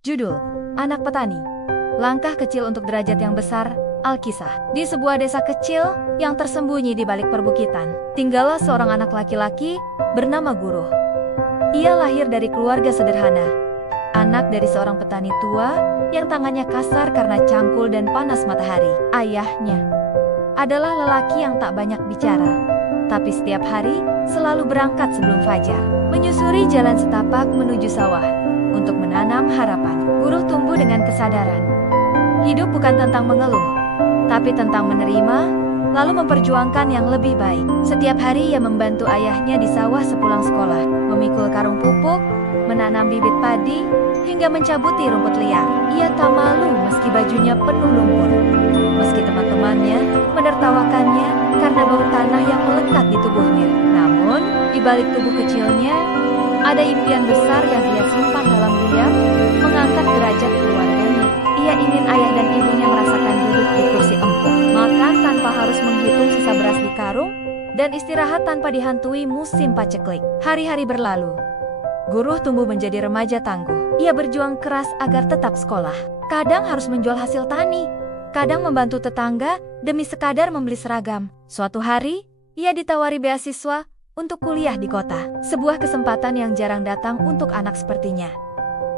Judul: Anak Petani. Langkah kecil untuk derajat yang besar. Alkisah. Di sebuah desa kecil yang tersembunyi di balik perbukitan, tinggallah seorang anak laki-laki bernama Guruh. Ia lahir dari keluarga sederhana, anak dari seorang petani tua yang tangannya kasar karena cangkul dan panas matahari. Ayahnya adalah lelaki yang tak banyak bicara, tapi setiap hari selalu berangkat sebelum fajar, menyusuri jalan setapak menuju sawah untuk menanam harapan. Guruh tumbuh dengan kesadaran. Hidup bukan tentang mengeluh, tapi tentang menerima, lalu memperjuangkan yang lebih baik. Setiap hari ia membantu ayahnya di sawah sepulang sekolah, memikul karung pupuk, menanam bibit padi, hingga mencabuti rumput liar. Ia tak malu meski bajunya penuh lumpur, meski teman-temannya menertawakannya karena bau tanah yang melekat di tubuhnya. Namun, di balik tubuh kecilnya, ada impian besar yang ia simpan dalam diam, mengangkat derajat keluarganya. Ia ingin ayah dan ibunya merasakan duduk di kursi empuk, makan tanpa harus menghitung sisa beras di karung, dan istirahat tanpa dihantui musim paceklik. Hari-hari berlalu. Guruh tumbuh menjadi remaja tangguh. Ia berjuang keras agar tetap sekolah. Kadang harus menjual hasil tani, kadang membantu tetangga demi sekadar membeli seragam. Suatu hari, ia ditawari beasiswa untuk kuliah di kota. Sebuah kesempatan yang jarang datang untuk anak sepertinya.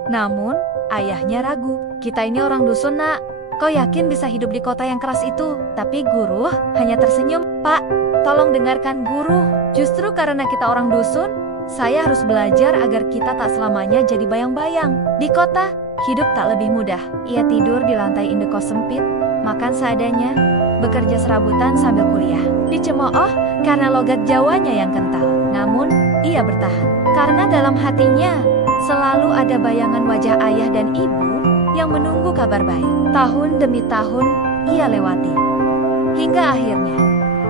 Namun, ayahnya ragu. "Kita ini orang dusun, Nak. Kau yakin bisa hidup di kota yang keras itu?" Tapi Guruh hanya tersenyum. "Pak, tolong dengarkan Guruh. Justru karena kita orang dusun, saya harus belajar agar kita tak selamanya jadi bayang-bayang. Di kota, hidup tak lebih mudah." Ia tidur di lantai indekos sempit, makan seadanya, bekerja serabutan sambil kuliah. Dicemooh karena logat Jawanya yang kental. Namun, ia bertahan. Karena dalam hatinya, selalu ada bayangan wajah ayah dan ibu yang menunggu kabar baik. Tahun demi tahun, ia lewati. Hingga akhirnya,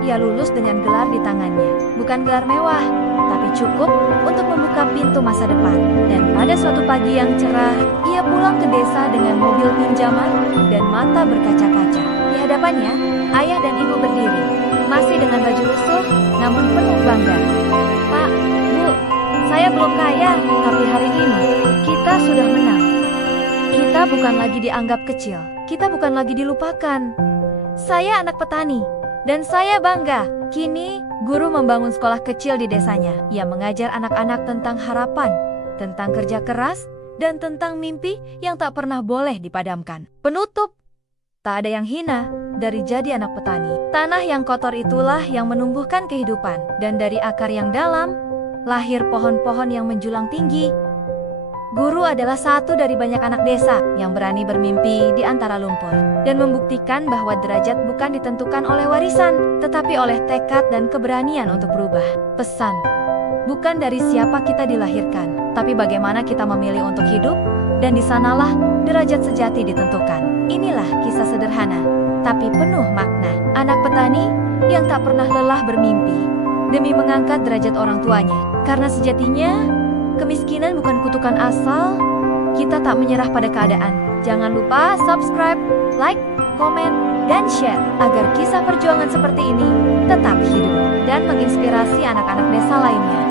ia lulus dengan gelar di tangannya. Bukan gelar mewah, tapi cukup untuk membuka pintu masa depan. Dan pada suatu pagi yang cerah, ia pulang ke desa dengan mobil pinjaman dan mata berkaca-kaca. Di hadapannya, ayah dan ibu berdiri, masih dengan baju lusuh, namun penuh bangga. "Pak, Bu, saya belum kaya, tapi hari ini kita sudah menang. Kita bukan lagi dianggap kecil, kita bukan lagi dilupakan. Saya anak petani, dan saya bangga." Kini, Guruh membangun sekolah kecil di desanya. Ia mengajar anak-anak tentang harapan, tentang kerja keras, dan tentang mimpi yang tak pernah boleh dipadamkan. Penutup, tak ada yang hina dari jadi anak petani. Tanah yang kotor itulah yang menumbuhkan kehidupan, dan dari akar yang dalam, lahir pohon-pohon yang menjulang tinggi. Guruh adalah satu dari banyak anak desa yang berani bermimpi di antara lumpur dan membuktikan bahwa derajat bukan ditentukan oleh warisan, tetapi oleh tekad dan keberanian untuk berubah. Pesan: bukan dari siapa kita dilahirkan, tapi bagaimana kita memilih untuk hidup, dan di sanalah derajat sejati ditentukan. Inilah kisah sederhana, tapi penuh makna. Anak petani yang tak pernah lelah bermimpi demi mengangkat derajat orang tuanya. Karena sejatinya, kemiskinan bukan kutukan asal. Kita tak menyerah pada keadaan. Jangan lupa subscribe, like, komen, dan share agar kisah perjuangan seperti ini tetap hidup dan menginspirasi anak-anak desa lainnya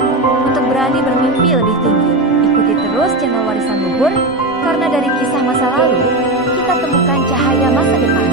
untuk berani bermimpi lebih tinggi. Ikuti terus channel Warisan Luhur, karena dari kisah masa lalu kita temukan cahaya masa depan.